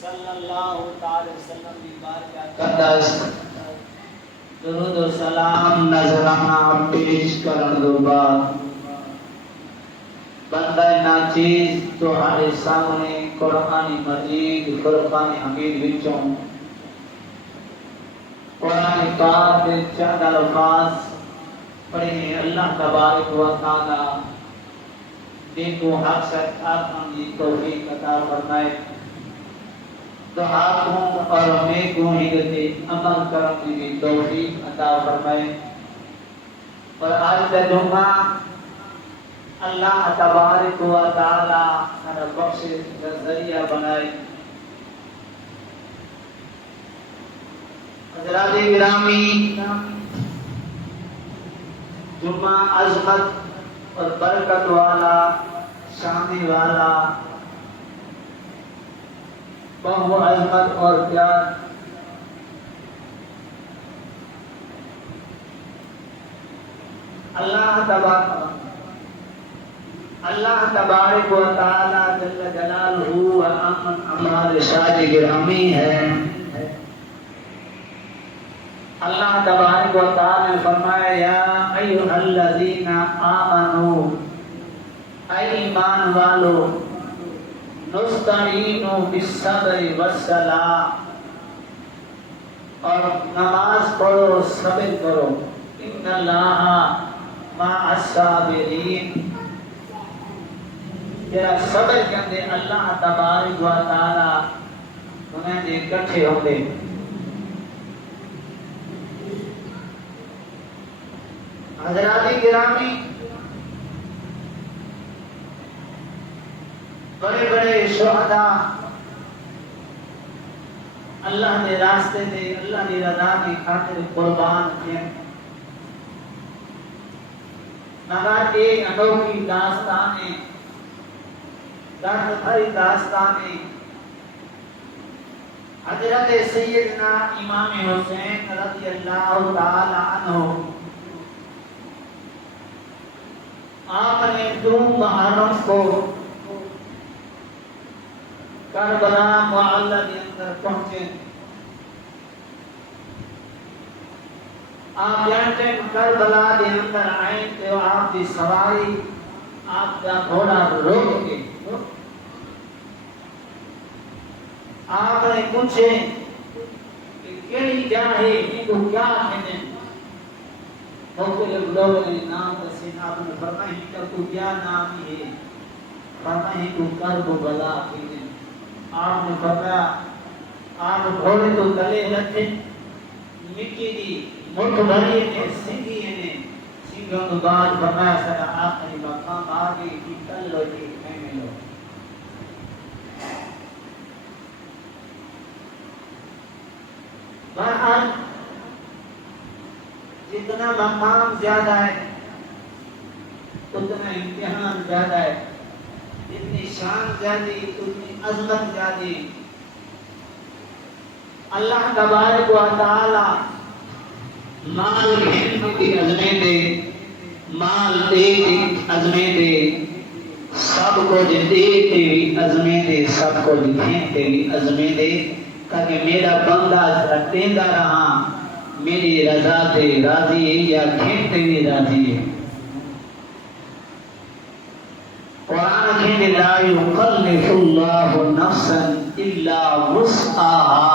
सल्लल्लाहु अलैहि वसल्लम की बारगाह कदस दुरूद और सलाम नजराना पेश करन दो बाद बंदा नाचीज तुम्हारे सामने कुरान मजीद फुरकान हमीद विचों कुरान पाक के चंद अल्फाज पढ़े हैं। अल्लाह तबारक व तआला देखो हक सच आत्मा की तौफीक अता फरमाए। तो आपको और हमें को हिदत अमल करने की तौफीक अता फरमाए। और आज का जुम्मा अल्लाह तबारक व तआला हमारा बख्शिश का जरिया बनाए। हज़रात गिरामी, जुम्मा अज़मत और बरकत वाला, शान वाला, बहु अज़मत और प्यार अल्लाह तबारक व तआला जल्ल जलालहू व अमन अमाल शाद गिरामी है। अल्लाह तबारक व तआला ने फरमाया, या अय्युहल्लज़ीना आमनू, ऐ ईमान वालो, नुस्तईनु बिस्सब्रि वस्सलाह, और नमाज पढ़ो सब्र करो, इन्नल्लाहा मअस साबिरीन। जरा सब्र करते अल्लाह तबारक व तआला उन्हें जे इकट्ठे होंगे। हज़रात गिरामी, बड़े बड़े शुहदा अल्लाह के रास्ते में अल्लाह की रज़ा की खातिर कुर्बान थे। मगर एक अनोखी दास्तान दर्द भरी दास्तान हज़रत सैयदना इमाम हुसैन रज़ियल्लाहु ताला अन्हु, आपने 2 मुहर्रम को करबला मुअल्ला के अंदर पहुंचे। आप जानते करबला के अंदर आए तो आपकी सवारी आपका घोड़ा रोक के आपने पूछे कि केड़ी क्या है, इनको क्या कहते हैं। मुख्तलिफ लोगों ने नाम दसे। आपने फरमाया इनका तो क्या नाम है, फरमाया इनको करबला कहते हैं। आपने फरमाया आप घोड़े तो गले रखे मिट्टी की मुठ भरी ने सिंगी ने सिंगों तो बाद फरमाया सदा आखिरी मकाम आ गई कि कल लो जी में लो। बहरहाल जितना मकाम ज्यादा है उतना इम्तिहान ज्यादा है, जितनी शान ज्यादा उतनी अजमत ज्यादा। अल्लाह तबारक व तआला माल घेरने की अजमें दे, माल दे अजमें दे, सबको देते भी अजमें दे, सबको दिखेते भी अजमें दे, ताकि मेरा बंदा रटेंदा रहा मेरी रजा से राजी है या घेरते भी राजी है। कुरान कहते ला युकल्लिफुल्लाहु नफ्सन इल्ला वुस्अहा।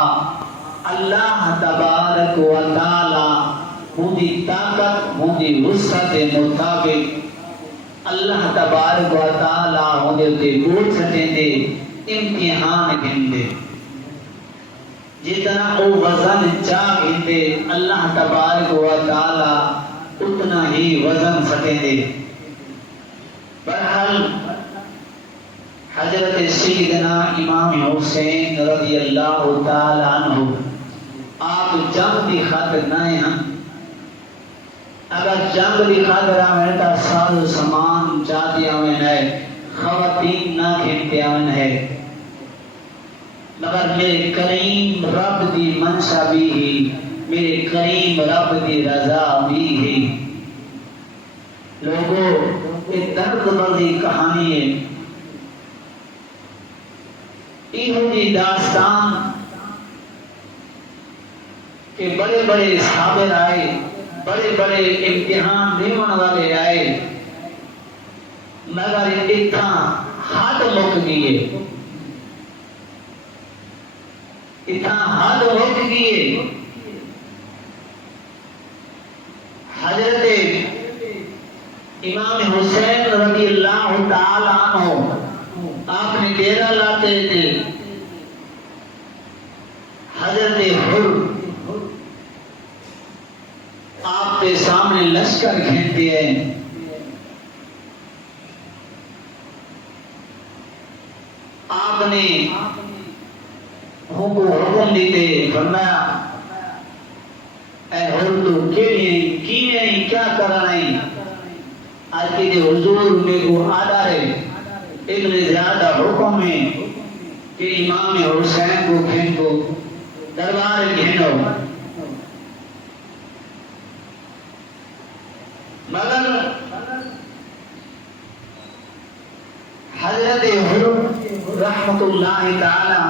अल्लाह तबारक व तआला मुझी ताकत मुझी वुसअत के मुताबिक अल्लाह तबारक व तआला मुझे ते बोझ सटेंदे इम्तिहान घेंदे। जितना वो वजन चाह घेंदे अल्लाह तबारक व तआला उतना ही वजन सटेंदे। बहरहाल हजरत सैयदना इमाम हुसैन रज़ियल्लाहु ताला अन्हु आप जंग की खातिर नए हैं। अगर जंग की खातिर आवे तो सारो सामान जाती आवे है, खवातीन ना खेलते आवे है, मगर मेरे करीम रब की मंशा भी है, मेरे करीम रब की रजा भी है। लोगों ये दर्द भरी कहानी है। इहो जी दास्तान के बड़े बड़े साबिर आए, बड़े बड़े इम्तिहान देने वाले आए, मगर इतना हद मुक गई, इतना हद मुक गई। हजरत इमाम हुसैन रज़ी अल्लाह ताला अन्हु आपने डेरा लाते थे, हजरत हुर आपके सामने लश्कर खेलते हैं। आपने हुक्म देते, फरमाया ऐ हुर तू क्या करना है? आज के हुजूर में को आदा है, इतने ज्यादा हुक्म है कि इमाम हुसैन को खेलो, दरबार घेनो। मगर हजरत हुर रहमतुल्लाह ताला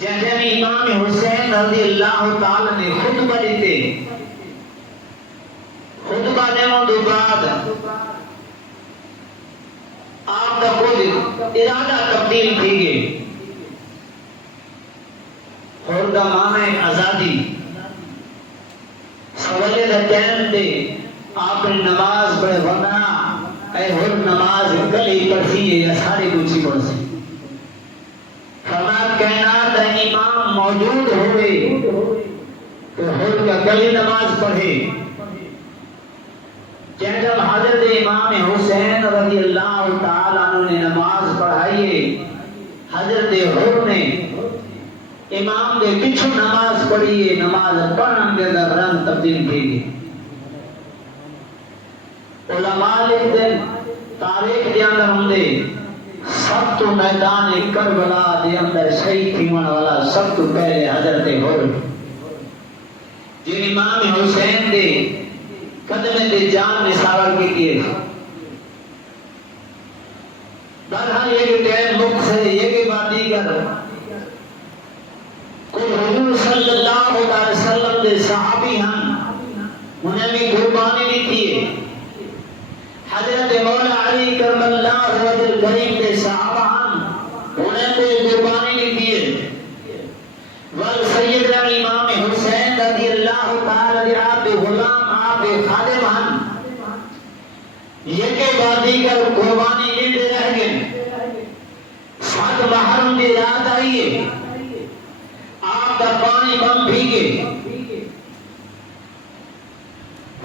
जैसे इमाम हुसैन रज़ी अल्लाह ताला ने खुतबा देते, खुतबा देने के बाद आपका खुद इरादा तब्दील थी गए। हुर का माना है आजादी। सवाले का टाइम दे आपने नमाज पढ़े, वरना ऐ हुर नमाज कल ही पढ़ी है या सारी कुछ ही पढ़ सी। फरमाया कायनात का इमाम मौजूद हुए तो हुर का कल ही नमाज पढ़े। जब हजरत इमाम हुसैन रज़ी अल्लाह ताला अन्हु ने नमाज पढ़ाई, हजरत हुर ने इमाम के पीछे नमाज पढ़ी, नमाज पढ़ने के रंग तब्दील थी गई। उलमा लिखते तारीख के अंदर होंगे सब तो मैदान करबला के अंदर शहीद थीवन वाला सब तो पहले हजरत हुर जिन इमाम हुसैन दे कदम दे जान निसार की किए। बहरहाल ये टाइम मुख से ये बाती कर कोई हुजूर सल्लल्लाहु अलैहि वसल्लम दे सहाबी हन, उन्हें भी कुर्बानी दी थी। हजरत मौला अली करमल्लाहु वजह करीम दे सहाबा हन, उन्हें भी कुर्बानी दी थी। वल सैयदना इमाम हुसैन रज़ी अल्लाह ताला आप गुलाम आप खादिम हन, ये के बादी कर कुर्बानी लेते रह गए। सात महरम की रात आई, आपका पानी बम भीगे,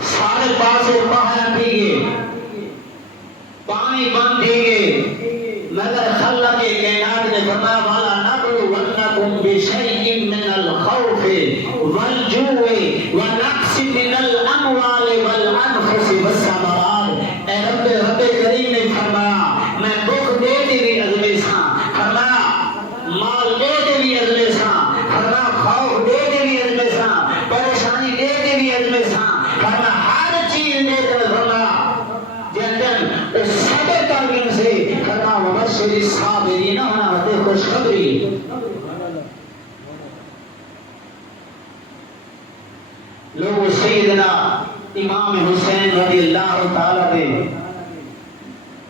सारे पास पहाड़ भीगे, पानी बम भीगे। मगर खल्ला के कायनात ने फरमाया वाला नबलु वन्नकुम बिशैइन मिनल खौफि वल जुइ व नक्स मिनल अमवालि वल अनफुसि वस्समरात। ए रब करीम ने फरमाया मैं दुख दे तेरी अजमेशा, फरमाया माल दे तेरी अजमेशा, फरमाया खौफ दे तेरी अजमेशा, परेशानी दे तेरी अजमेशा, फरमाया हर चीज दे तेरी। फरमाया जन्नत उस सबर करने से फरमाया वबश्शिर साबिरीन होना होते खुशखबरी। लोग सैयदना इमाम हुसैन रज़ी अल्लाह ताला दे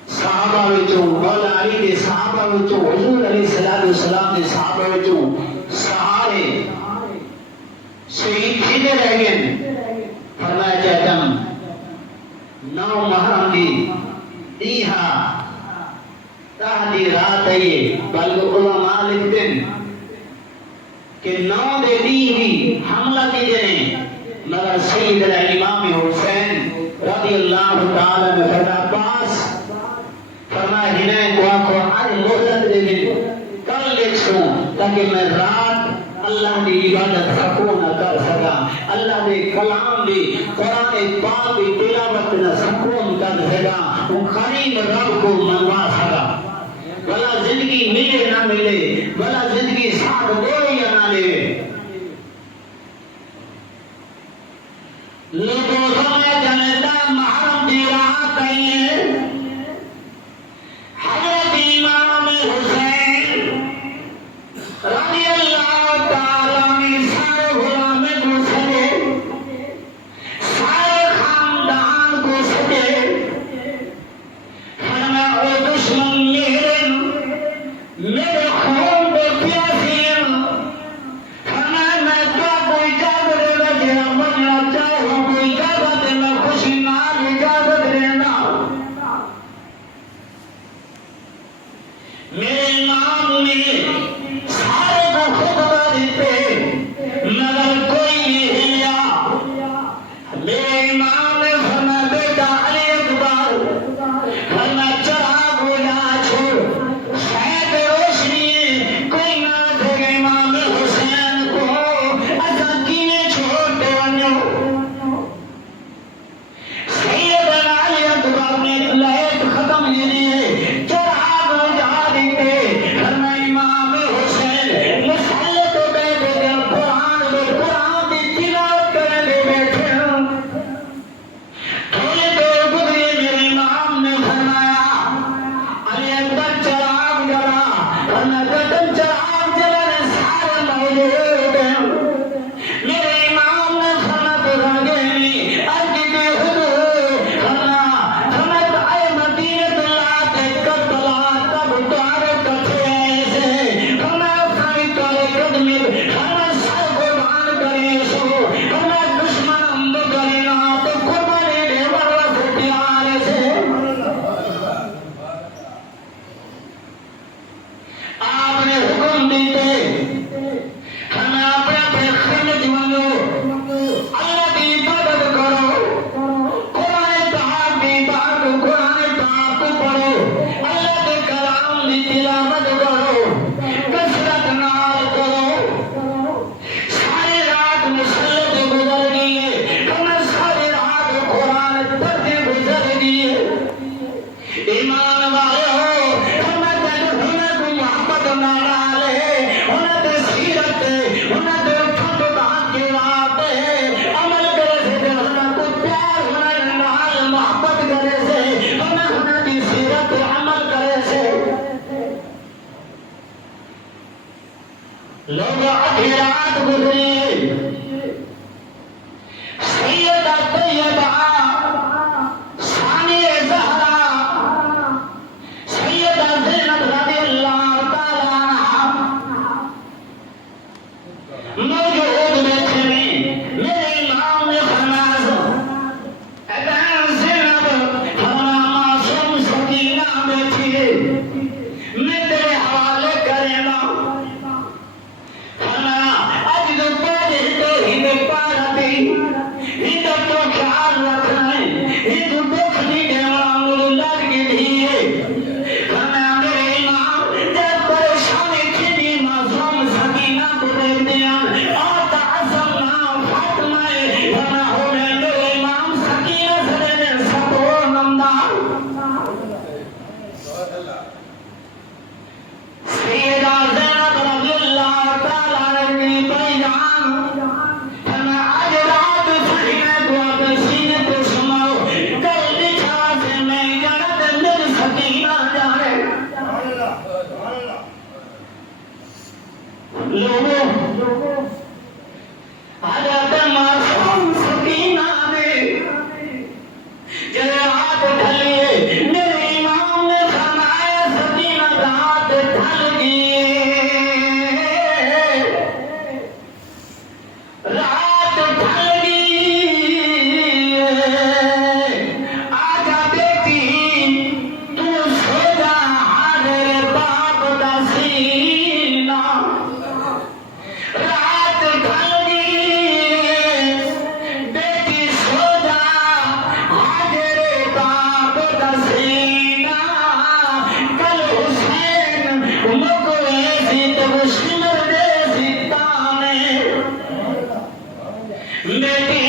सहाबा विचों, मौला अली दे सहाबा विचों, हुजूर अलैहि सलाम दे सहाबा विचों सहारे शहीद थींदे रह गए। फरमाया जदम 9 मुहर्रम दी दीहा ताहदी रात आई, बल्कि उलमा लिखते हैं कि 9 दे दी भी हमला की जने, मगर सैयदना इमाम हुसैन रज़ी अल्लाह ताला ने पास फरमाया हिने को आखो आज मोहलत दे दे, कल देखो ताकि मैं रात अल्लाह की इबादत सकून कर सका, अल्लाह के कलाम दी कुरान पाक की तिलावत न सकून कर सका, वो करीम रब को मनवा सका। भला जिंदगी मिले ना मिले, भला जिंदगी साथ दे या ना दे, लोगों समय जनता महरम दे रहा कहीं है। हजरत आपने लाइट खत्म नहीं है चिराग बुझा देते घर में इमाम हुसैन मुसल्ले पे बैठे थे कुरान की तिलावत करने बैठे थोड़ी देर गुजरी मेरे इमाम ने फरमाया अरे अंदर चिराग जला वरना जब चिराग जलाने सारे मौजूद हैं मेरे इमाम ने फरमाया रंगेनी अर्ज के हुजूर फरमाया फरमाया आए मदीनतुल्लाह के करबला तब तारे कथे ऐसे फरमाया सारी तारे कदम फरमाया सर कुर्बान करे सो फरमाया दुश्मन अंब करे ना तो कुर्बानी दे मरवा से प्यार से आपने हुक्म देते हमें अपने अपने खिदमत बनो अल्लाह की इबादत करो कुरान पाक की बात कुरान पाक को पढ़ो अल्लाह के कलाम की तिलावत करो कसरत नाल करो सारी रात मुसल्ले पे गुजर गई है हमें सारी रात कुरान पढ़ते गुजर गई है ईमान वाले हो हमें जब हमें को मोहब्बत ना डाले उन्हें दे सीरत उन्हें दे ठंड बात के रात अमल करे से दिल हमें को प्यार उन्हें नाल मोहब्बत करे से हमें उन्हें की सीरत अमल करे से लोग आधी रात गुजरी सैयदा तैयबा सानिया ज़हरा सैयदा ज़ैनब रज़ियल्लाहु ताला अन्हा मौजूद बैठे मेरे इमाम ने फरमाया अगर ज़ैनब फरमाया मासूम सकीना बैठी है मैं तेरे हवाले करेगा फरमाया आज जो पहले तो ही में पारती ही तो ख्याल रखना है ये जो देखनी देवा मुझे लग गई है फरमाया मेरे इमाम जब परेशानी थी दी मासूम सकीना को देख दिया और ताज़म नाम फातिमा फरमाया हो मेरे इमाम सकीना से ने सतो नंदा सैयदा ज़ैनब रज़ियल्लाहु ताला अन्हा की बैजान फरमाया आज रात सीने को अपने सीने पे समाओ कल दिखा से मैं जन्नत मेरी सकीना जाए लोगों हज़रत मासूम सकीना ने जब रात ढली मेरे इमाम ने फरमाया सकीना रात ढल गई रात ढल गई आजा बेटी तू सो जा हाज़िर बाप दा सीना रात ढल गई बेटी सो जा हाज़िर बाप दा सीना कल हुसैन मुझको ऐसी तब सिमर दे सिताने बेटी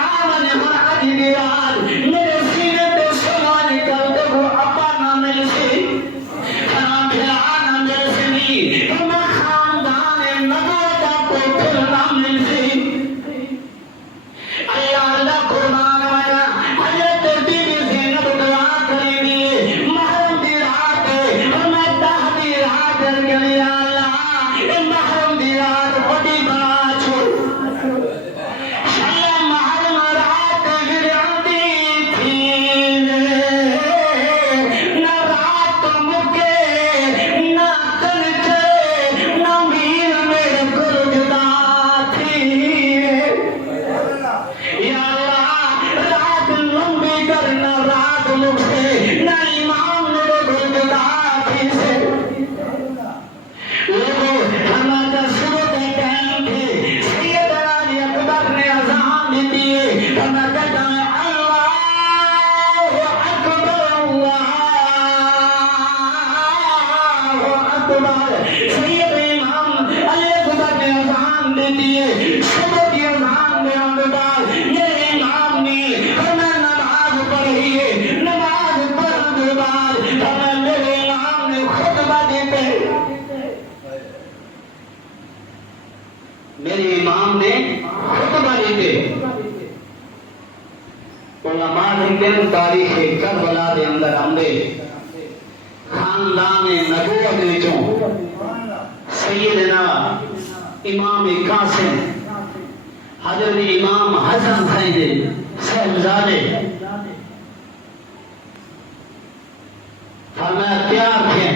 आवन आज की रात मेरे सीने पे समा निकल के वो अपा ना मिल सी हाँ फिर आना मिल सी मैं खानदान नबूवत को फिर ना मिल सी अल्लाह कुर्बान वाला हज़रत बीबी ज़ैनब दुआ करेगी महरम दी रात मैं दाहदी रात गली अल्लाह महरम दी रात बड़ी बात छो महरम रात गिराती उलमा लिखते तारीख करबला दे अंदर आंदे खानदान नबूवत विचों सैयदना इमाम कासिम हजरत इमाम हसन साईं दे साहबजादे फरमाया तैयार थे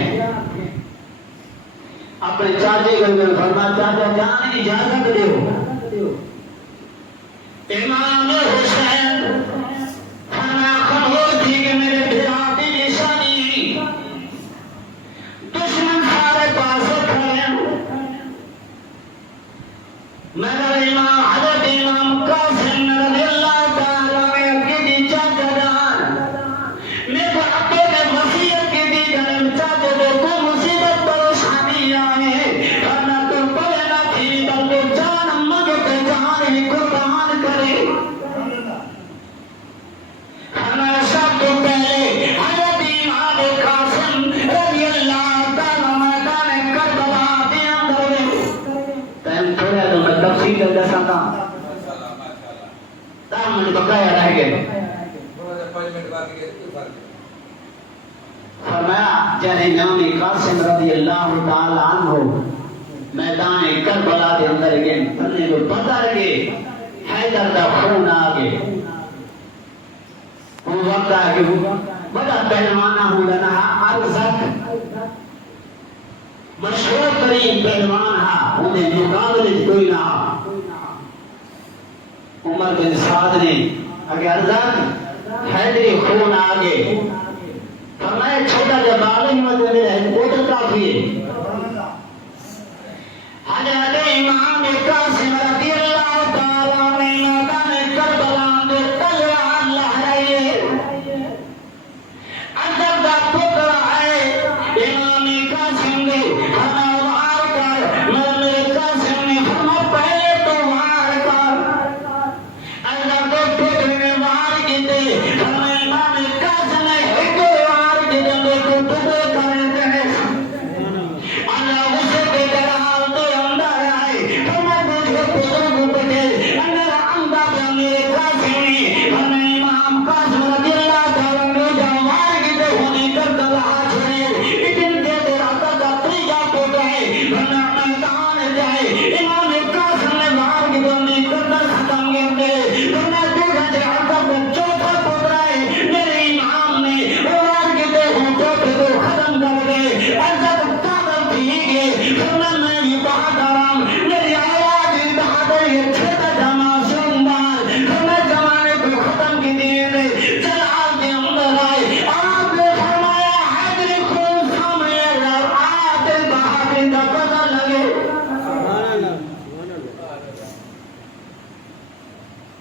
अपने चाचे को फरमाया चाचा जाने इजाजत दो इमाम हुसैन फरमाया खमोश थी कि मेरे बिराती निशानी दुश्मन सारे पास खड़े हैं मेरा इमाम हजरत इमाम कासिम रज़ियल्लाहु ताला अन्हु की चाचा जान मैं बापे ने वसीयत की दी जन्म चाचे को कोई मुसीबत परेशानी आए वरना तो पले ना थी बल्कि जान मगे पे जान ही कुर्बान करे हमें सब तो पहले हजरत इमाम कासिम रज़ियल्लाहु ताला मैदान करबला के अंदर तैन थोड़ा तो मैं तफसील दसा था तामन बकाया रह गए फरमाया जब इमाम कासिम रज़ियल्लाहु ताला अन्हु मैदान करबला के अंदर गए तन्ने को पता लगे हैदर दा खून आ गए वो वक्त आ कि बड़ा पहलवाना हुआ ना अरज़क मशहूर तरीन पहलवान हा उन्हें मुकाबले कोई ना उमर बिन साद ने अगर अरज़क हैदरी खून आ गए फरमाया छोटा जब बालक मत मिले वो तो काफी है हजरत इमाम कासिम रज़ियल्लाहु ताला ने मैदान करबला में तलवार लहराई अजब दा पुत्र है इमाम कासिम ने हमें वार कर मेरे कासिम ने हमें पहले तो वार कर अल्लाह के पुत्र ने वार कीते हमें इमाम कासिम ने एक वार कीते को टुकड़े कर देने अल्लाह उसे के दलाल के अंदर आए हमें मुझे बुजुर्ग बने अंदर अंदर मेरे कासिम ने हमें इमाम कासिम रज़ियल्लाहु ताला ने जवार कीते होने कर दला छोड़े लेकिन दे तेरा का त्रिया टूट है हमें मैदान जाए इमाम कासिम ने वार कीते होने कर दल खत्म करते हमें दूसरा जहां का चौथा पुत्र है मेरे इमाम ने वार कीते हो चौथे को खत्म कर दे अजब कादर भीगे हमें मैं ये बहादुराम मेरी आवाज बहादुर ये छोटा जमा सुंदर हमें जमाने को खत्म की दिए जलाल के अंदर आए आपने फरमाया हैदरी खून सामने आदिल बहादुर का पता लगे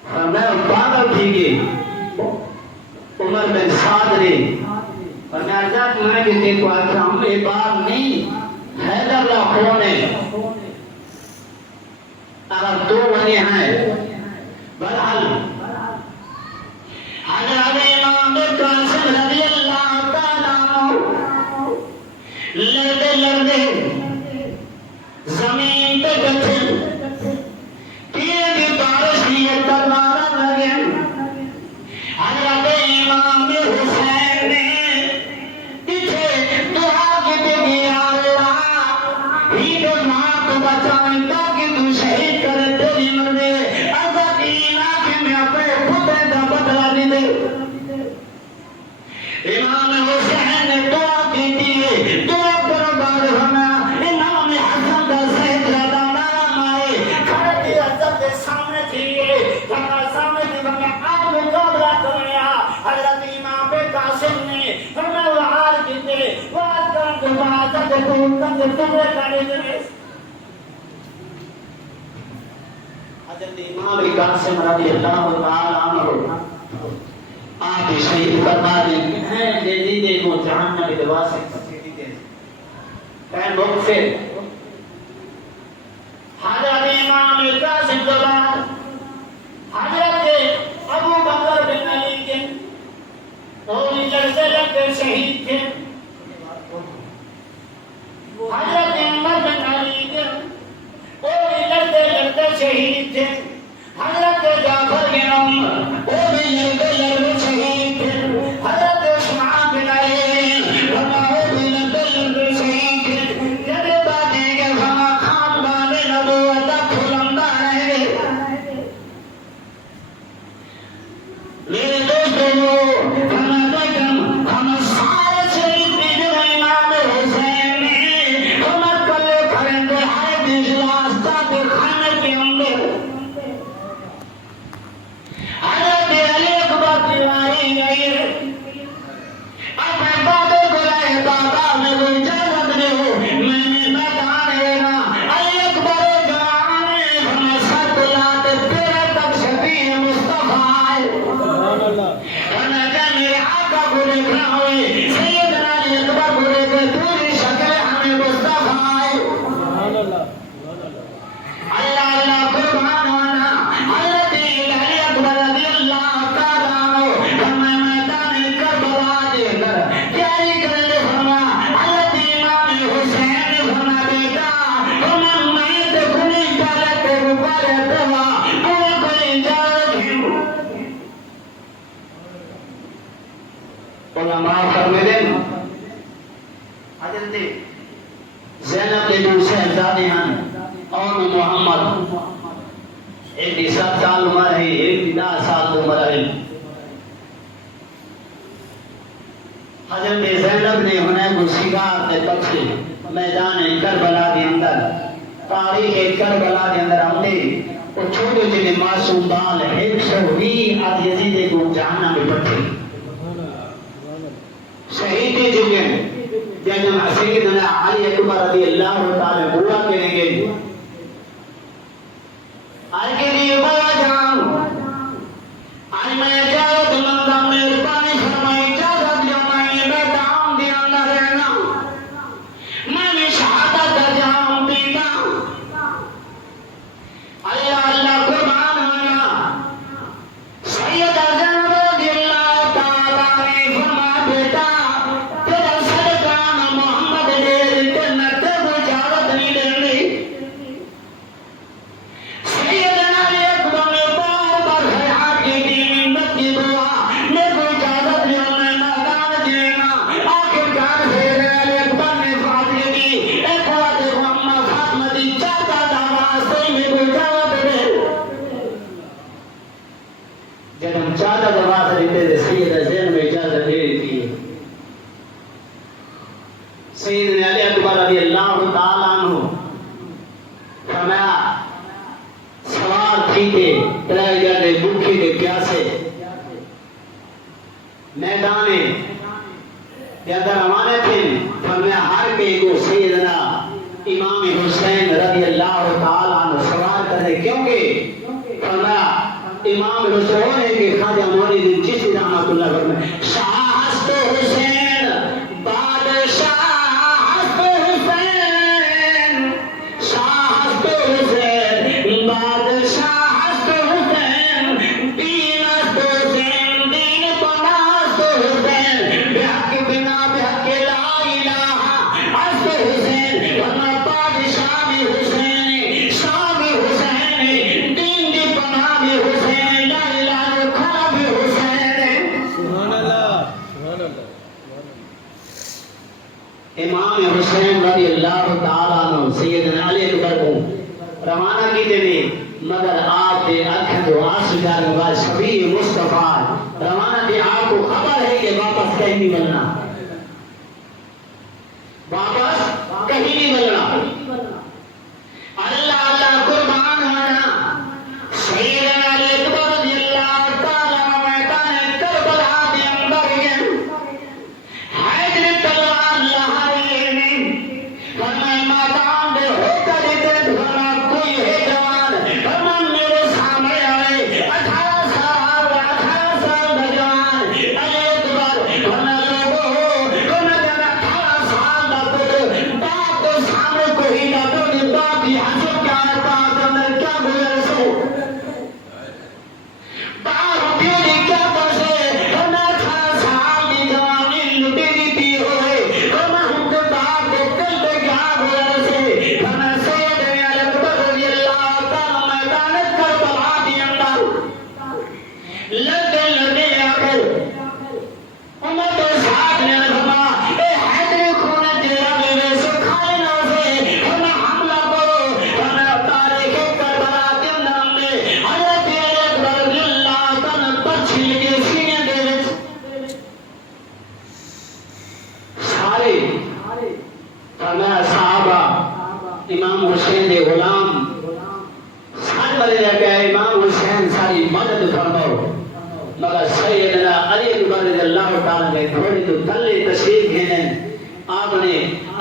हमें पागल थी गई उमर बिन साद ने फरमाया जब मैं कि देखो अच्छा हम ये बात नहीं हैदर ला खून है अगर दो बने हैं बहरहाल हजरत इमाम कासिम रज़ियल्लाहु ताला अन्हु लड़ते लड़ते जमीन पे बैठे तेज बारिश की तलवार लगे हजरत इमाम हुसैन ने पीछे दुआ की दे अल्लाह ही तो मां को बचाए ताकि तू शहीद कर तेरी मर्जी अगर इना के मैं अपने पुत्र का बदला ले दे इमाम हुसैन ने दुआ की थी दुआ करो बाद हमें इमाम हसन का सहित ज्यादा नाम आए खड़े की अजब के सामने थी हमारे सामने थी हमें आप मुकाबला करने हजरत इमाम कासिम ने हमें वार कीते वार कर के बाद को उनके टुकड़े कर दिए हजरत इमाम कासिम रज़ियल्लाहु ताला अन्हु आप शहीद फरमा देंगे हैं दे दीजिए को जहन्नम की दवा से दीजिए कैन मुख से हजरत इमाम कासिम के बाद हजरत अबू बकर बिन अली के और जैसे लगे शहीद थे हजरत उमर बिन अली के और लड़ते लड़ते शहीद थे हजरत जाफर के नाम वो भी लड़ते लड़ते ज़ैनब के दो शहजादे हैं और मोहम्मद एक की 7 साल उम्र है, एक की 10 साल उम्र है। हजरत ज़ैनब ने उन्हें को शिकार के पक्षी मैदान करबला के अंदर तारीख करबला के अंदर आते वो छोटे छोटे मासूम बाल 120 आज यजीद को जहन्नम में पड़े शहीद हो चुके हैं। जब सैयदना अली अकबर रज़ियल्लाहु ताला बुआ करेंगे आज के लिए बुआ जान आज मैं जाओ तो मंगा मेहरबानी फरमाई इजाजत दो मैं मैदान के अंदर रहना मैं शहादत का जाम पीता अल्लाह अल्लाह कुर्बान होना सैयद ज़ैनब रज़ियल्लाहु ताला ने फरमाया बेटा तेरा सदका मोहम्मद दे जन्नत को इजाजत नहीं देंगे। सैयदना अली अकबर ने बार-बार ख़याल की थी मत की दुआ मेरे को इजाजत दो मैं मैदान देना। आखिरकार सैयदना अली अकबर ने फैसला की एक बात अम्मा फातिमा दी चाचा दावा से मेरे को इजाजत दे। जब हम चाचा दावा से देते थे सैयद ज़ैनब इजाजत दे दी। सैयदना अली अकबर रज़ियल्लाहु ताला अन्हु फरमाया सवार थी के तरह जाने भूखे के प्यासे मैदाने के अंदर रवाना थे। फरमाया हर के को सैयदना इमाम हुसैन रज़ियल्लाहु ताला अन्हु सवार करने क्योंकि फरमाया इमाम हुसैन है कि ख्वाजा मौलवी चिश्ती रहमतुल्लाह फरमाया शाहस्त हुसैन बादशाह इमाम हुसैन रज़ियल्लाहु ताला अन्हु सैयदना अली अकबर को रवाना की देने मगर आपके अखंड आंसू जाने बाद सभी मुस्तफा रवाना थे। आपको खबर है कि वापस कहीं नहीं मिलना, वापस कहीं नहीं मिलना। अल्लाह अल्लाह कुर्बान होना सैयदना अली अकबर रज़ियल्लाहु ताला मैदान करबला के अंदर गए हैदर तलवार लहराए ने फरमाया मैदान में होकर इधर फरमाया कोई है जवान फरमाया मेरे सामने आए 18 साल का जवान अली अकबर फरमाया लोगों रज़ियल्लाहु ताला के थोड़े तो तले तशरीफ है आपने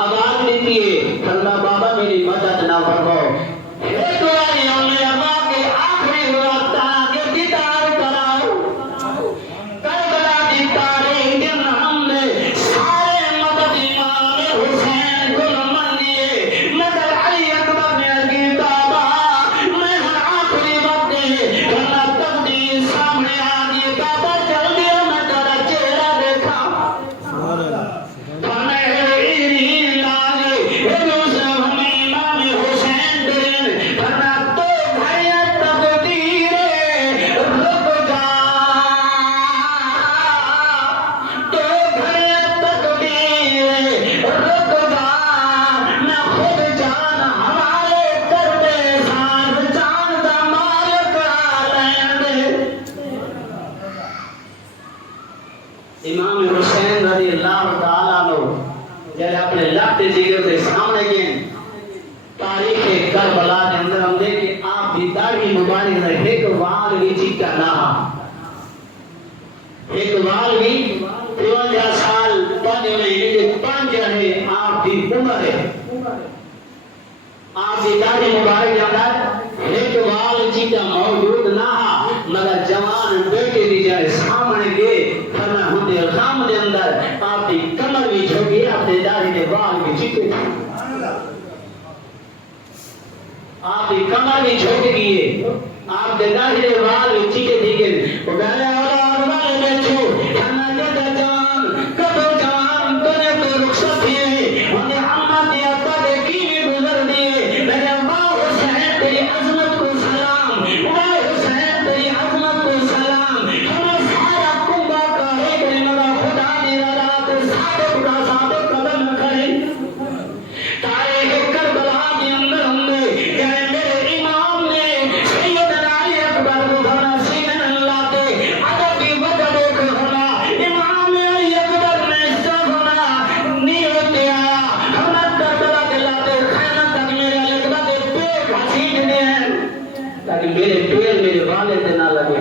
आवाज दी है फरमा बाबा मेरी मदद ना फरमाओ हे तुम्हारी अम्मे अम्मा के आखिरी वक्त के दीदार कराओ करबला की तारीख दिन हमने सारे मदद इमाम हुसैन को मानिए मदद अली अकबर ने की बाबा मैं आखिरी वक्त करना तकदीर सामने आ गई बाबा जल्दी मैं तेरा चेहरा देखा इमाम हुसैन रज़ियल्लाहु ताला अन्हु जब अपने लाते जिगर के सामने गए तारीख करबला के अंदर हम देखे आप भी दाढ़ी मुबारक में एक वाल भी चिका ना एक वाल भी 53 साल 5 महीने के 5 है आप की उम्र है आप की दाढ़ी मुबारक के अंदर एक वाल चिका मौजूद ना मगर जवान बेटे दी जाए सामने गए फरना होते राम के अंदर आपकी कमर भी झुकी आपके दाढ़ी के बाल भी चिके आपकी कमर भी झुक गई है आपके दाढ़ी के बाल भी चिके दिखे वो कहने वाला वाले बैठो खाना जदा जान कदो जान तूने तो रुखसत थी उन्हें अम्मा की अब्बा के कीने गुजर दिए मेरे माँ हुसैन तेरी अजमत को सलाम माँ हुसैन तेरी अजमत को सलाम हमें सारा कुंभा का है कि मगा खुदा ने रात सादे कदम खड़े तारीख करबला के अंदर हमने कहे मेरे इमाम ने सैयदना अली अकबर को भरना सीने में लाते अदब की वजह देखो होना इमाम अली अकबर ने सब होना नीयत आया हमने करबला के लाते खाना तक मेरे अली अकबर के पेट घसीट दिए ताकि मेरे पैर मेरे वाले से ना लगे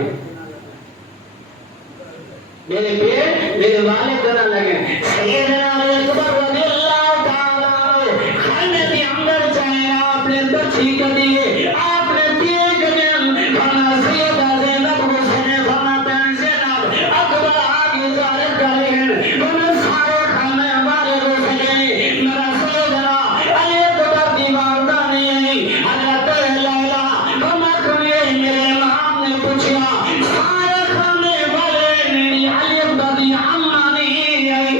मेरे पैर मेरे वाले से ना लगे सैयदना अली अकबर रज़ियल्लाहु ताला अन्हु खाने के अंदर जाए आपने बच्ची कर दिए आपने दिए गजन खाना सैयदा ज़ैनब हुसैन खाना बहन ज़ैनब अकबर आगे जारे करें उन्हें सारे खाने वाले को सके मेरा सैयदना अली अकबर दीवारदा नहीं हज़रत लैला हम खुले मेरे इमाम ने पूछा सारे खाने वाले मेरी अली अकबर दी अम्मा नहीं आई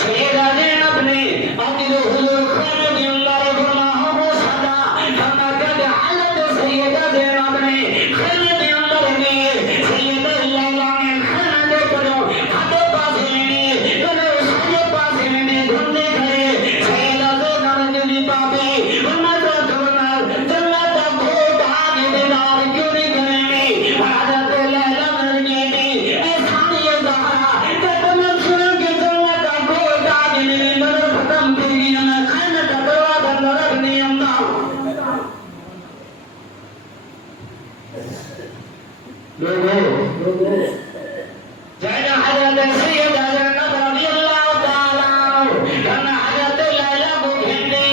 सैयदा ज़ैनब ने अब्दुल हुजूर खाने के अंदर फरमा हो सदा फरमा कद हालत सैयदा ज़ैनब ने खाने के अंदर गए सैयदा लैला ने खाना दे करो खाते पास लेने करो सारे पास लेने घूमने गए सैयदा ज़ैनब ने दी पापी फरमा तो तुम्हारा जन्नत का भोग आगे दीदार क्यों नहीं करेंगे हज़रत लैला ने दी ऐसा नहीं ज़हरा कि तुम सुनो कि जन्नत का भोग आगे मेरी नजर खत्म कर गई मैं खाने का दरवाजा नरक नहीं आंदा लोगों जाना हज़रत सैयदा ज़ैनब रज़ियल्लाहु ताला अन्हु करना हज़रत लैला को घेरे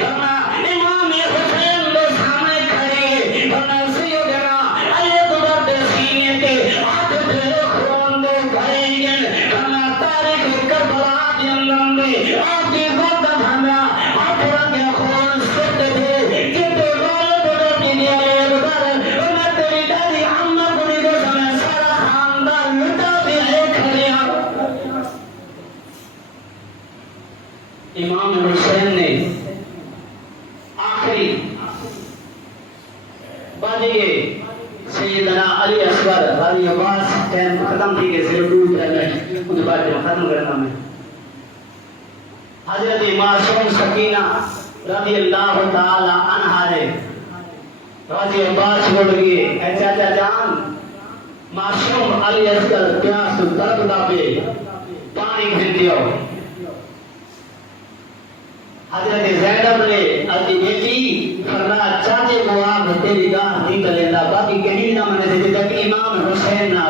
करना इमाम हुसैन के सामने खड़े करना सैयदना अली अकबर के सीने पे हाथ फेरो खून दे भरेंगे करना तारीख करबला के अंदर में आपकी गोद भरना हाथ रंगे खून से दे कि तो वाले बड़े के लिए अकबर उन्हें तेरी दादी अम्मा को निगो समय सारा खानदान मिटा दिया खड़िया इमाम हुसैन ने आखिरी बाजिए सैयदना अली असगर अली अब्बास टाइम खत्म थी के सिर्फ दूर रहने उन बात खत्म करना मैं हजरत मासूम सकीना रज़ियल्लाहु ताला अन्हा ने राजी अब्बास बोल गए ऐ चाचा जान मासूम अली असगर प्यास दर्द दाबे पानी भर दियो हजरत ज़ैनब ने अति बेटी फरमाया चाचे को आप तेरी गाह नहीं करेंदा बाकी कहीं ना मने से तक इमाम हुसैन ना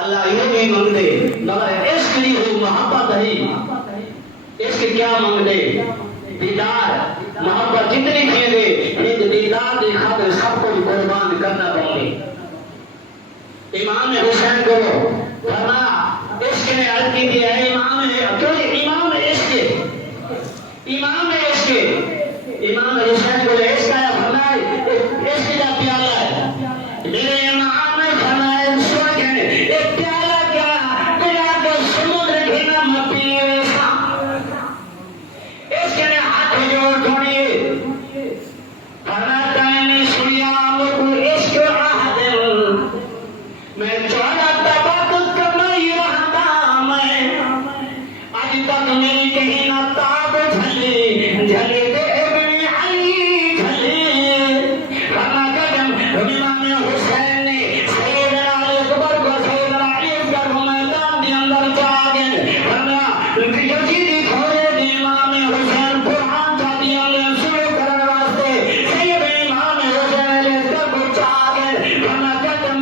अल्लाह ये भी मंगदे मगर इश्क नहीं हो मोहब्बत ही इश्क क्या मंगदे दीदार मोहब्बत जितनी थी दे एक दीदार की खातिर सब कुछ कुर्बान करना पड़े। इमाम हुसैन को फरमाया इश्क ने अर्ज की थी इमाम इश्क इमाम हुसैन को इश्क आया फरमाया इश्क का प्याला है मेरे इमाम ने फरमाया सुन एक प्याला क्या बिना के समुद्र घिना मत पिए इश्क ने हाथ जोड़ छोड़िए फरमाता है सुनिया मुझको इश्क आहद मैं चौड़ा तबादुल करना ही रहता मैं आज तक मेरी कहीं ना ताब झले झले दे मेरी आई झले फरमा कदम इमाम हुसैन ने सैयदना अकबर को सैयदना अली कर मैदान के अंदर जाके फरमा यजीदी घोड़े दे इमाम हुसैन कुरान का दिया शुरू करने वास्ते सैयद इमाम हुसैन ने तब जाके फरमा कदम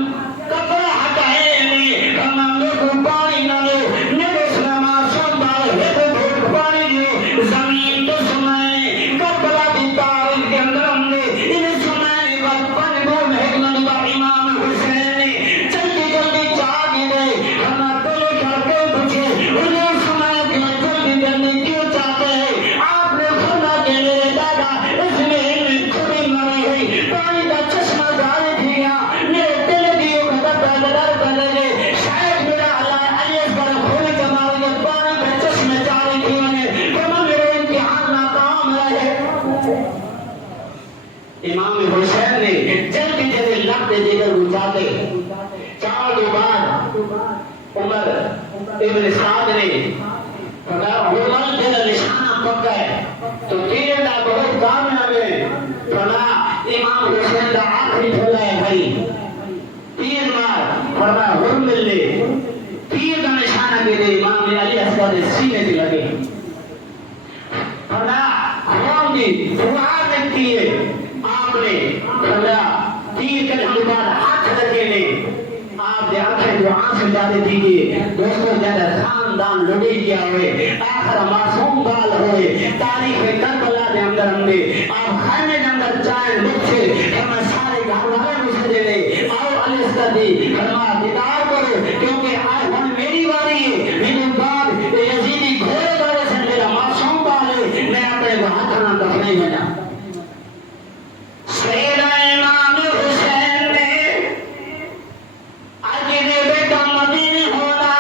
कपड़ा हटाए ने फरमा मेरे पानी ना ले मेरे सलामा संभाल है तो पानी दे जमीन तो सुनाए कपड़ा की तारीख के अंदर हमने इन सुनाए पर पानी को महकना बा इमाम हुसैन ने जल्दी जल्दी जाग गए फरमा तोले करके पूछे उन्हें सुनाए कि जल्दी जल्दी क्यों चाहते हैं आपने फरमा के मेरे दादा इसमें इनमें खुदी मरी हुई पानी का चश्मा जारी थी मेरे दिल दियो खतर पैदल कर लगे शायद मेरा अल्लाह अली पर खोल कमाल के पानी का चश्मे जारी थी उन्हें फरमा मेरे इम्तिहान नाकाम रहे। इमाम हुसैन ने जल्दी जल्दी लपटे देकर बुझाते 4 के बाद उमर इब्न साद ने कहा उमर तेरा निशाना पक्का है तो तेरे का बहुत कामयाब है फरमा इमाम हुसैन का आखिरी फैला है भाई तीर मार फरमा हुर मिल ले तीर का निशाना दे दे इमाम अली असगर ने सीने से लगे फरमा हम जी दुआ लगती है आपने फरमा तीर के हम बाद हाथ रखे ने आप दे आंखें जो आंसू डाले दीजिए दोस्तों ज्यादा खानदान लुटी किया हुए आखिर मासूम बाल हुए तारीख करबला के अंदर हमने आप खाने के अंदर चाय मुझसे हमें सारे घर वाले मुझसे दे दे आओ अली असगर दी फरमा दीदार करो क्योंकि आज हम मेरी बारी है मेरे बाद यजीदी घोड़े वाले से मेरा मासूम बाल है मैं अपने हाथ ना दफनाई बना सैयदना इमाम हुसैन ने आज ये बेटा मदीने होना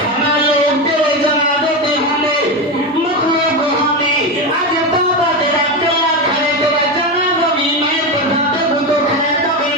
फरमा लोग तेरे जनाजे पे होने मखलूक होने आज बाबा तेरा कला खड़े तेरा जनाजा भी मैं पढ़ाते बुतो खड़े तभी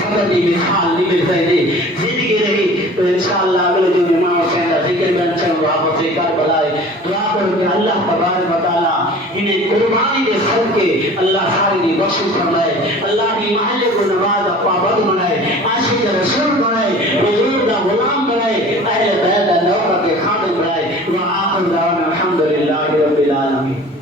सदर की मिसाल नहीं मिल सकती जिंदगी रही तो इंशाअल्लाह अगले जो इमाम हुसैन का जिक्र में चल वापस से करबला दुआ करो कि अल्लाह तबारक व तआला इन्हें कुर्बानी के सदके अल्लाह सारी दी बख्शिश फरमाए अल्लाह की महल्ले को नमाज पाबंद बनाए आशिक रसूल बनाए हुजूर का गुलाम बनाए अहले बैत नौकर के खादिम बनाए व आखिर दावा अल्हम्दुलिल्लाहि रब्बिल आलमीन।